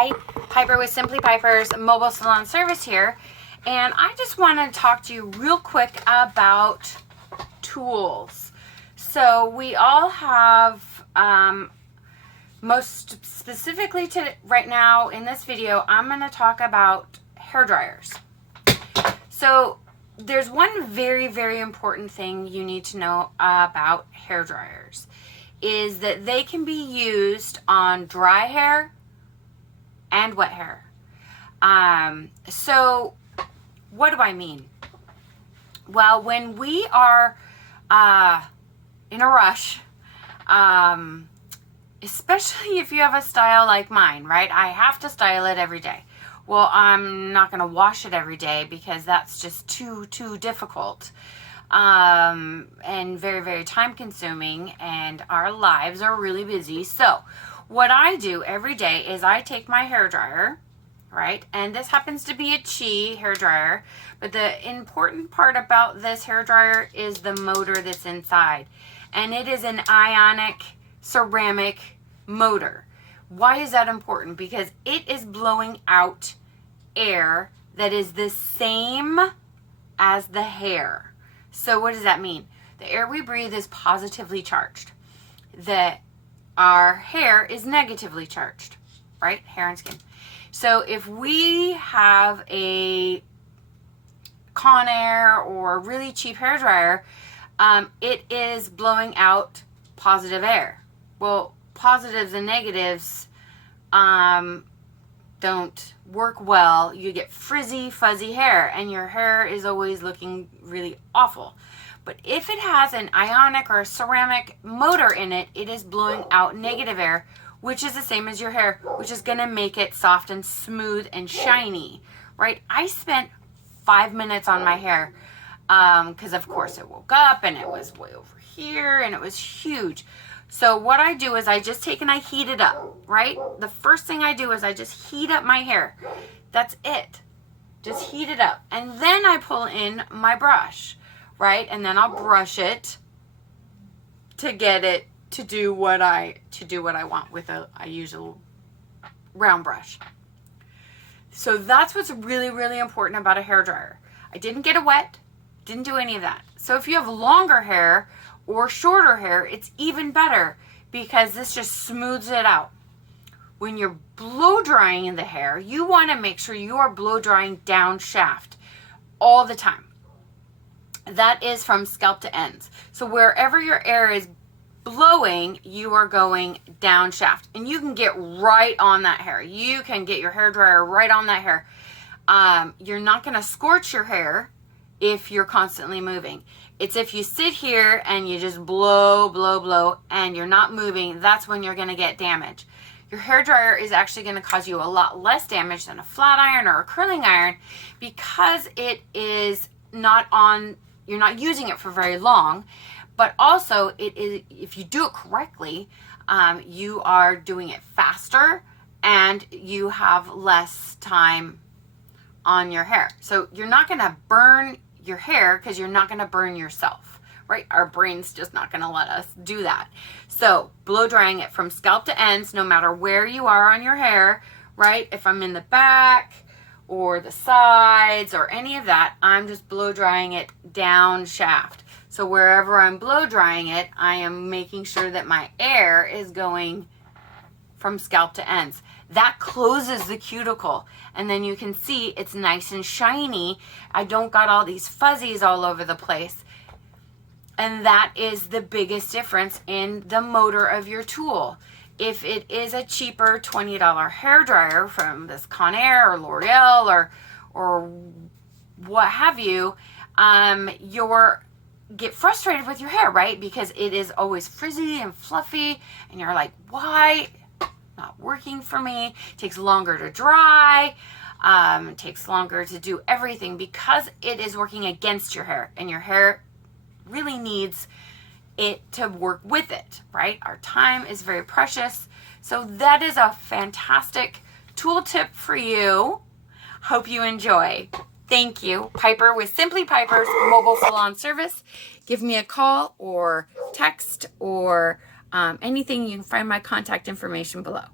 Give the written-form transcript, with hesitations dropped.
Hi, Piper with Simply Piper's mobile salon service here, and I just want to talk to you real quick about tools. So we all have, most specifically to right now in this video, I'm going to talk about hair dryers. So there's one very, very important thing you need to know about hair dryers is that they can be used on dry hair and wet hair. So what do I mean? Well, when we are in a rush, especially if you have a style like mine, right? I have to style it every day. Well, I'm not going to wash it every day because that's just too difficult. And very, very time consuming, and our lives are really busy. So what I do every day is I take my hair dryer, right? And this happens to be a Chi hair dryer, but the important part about this hair dryer is the motor that's inside. And it is an ionic ceramic motor. Why is that important? Because it is blowing out air that is the same as the hair. So what does that mean? The air we breathe is positively charged. Our hair is negatively charged, right? Hair and skin. So if we have a Conair or really cheap hair dryer, it is blowing out positive air. Well, positives and negatives don't work well. You get frizzy, fuzzy hair, and your hair is always looking really awful. But if it has an ionic or a ceramic motor in it, it is blowing out negative air, which is the same as your hair, which is going to make it soft and smooth and shiny, right? I spent 5 minutes on my hair because, of course, it woke up and it was way over here and it was huge. So what I do is I just take and I heat it up, right? The first thing I do is I just heat up my hair. That's it. Just heat it up. And then I pull in my brush, right? And then I'll brush it to get it to do what I want with I use a round brush. So that's what's really, really important about a hair dryer. I didn't get it wet, didn't do any of that. So if you have longer hair or shorter hair, it's even better because this just smooths it out. When you're blow drying the hair, you want to make sure you are blow drying down shaft all the time. That is from scalp to ends. So wherever your air is blowing, you are going down shaft. And you can get right on that hair. You can get your hair dryer right on that hair. You're not going to scorch your hair if you're constantly moving. It's if you sit here and you just blow, and you're not moving, that's when you're going to get damage. Your hair dryer is actually going to cause you a lot less damage than a flat iron or a curling iron because it is not on, you're not using it for very long, but also it is, if you do it correctly, you are doing it faster and you have less time on your hair. So you're not going to burn your hair because you're not going to burn yourself, right? Our brain's just not going to let us do that. So blow drying it from scalp to ends, no matter where you are on your hair, right? If I'm in the back or the sides or any of that, I'm just blow drying it down shaft. So wherever I'm blow drying it, I am making sure that my air is going from scalp to ends. That closes the cuticle, and then you can see it's nice and shiny. I don't got all these fuzzies all over the place. And that is the biggest difference in the motor of your tool. If it is a cheaper $20 hair dryer from this Conair or L'Oreal or what have you, you're get frustrated with your hair, right? Because it is always frizzy and fluffy, and you're like, why? Not working for me. It takes longer to dry. It takes longer to do everything because it is working against your hair, and your hair really needs it to work with it, right? Our time is very precious. So that is a fantastic tool tip for you. Hope you enjoy. Thank you. Piper with Simply Piper's mobile salon service. Give me a call or text or anything. You can find my contact information below.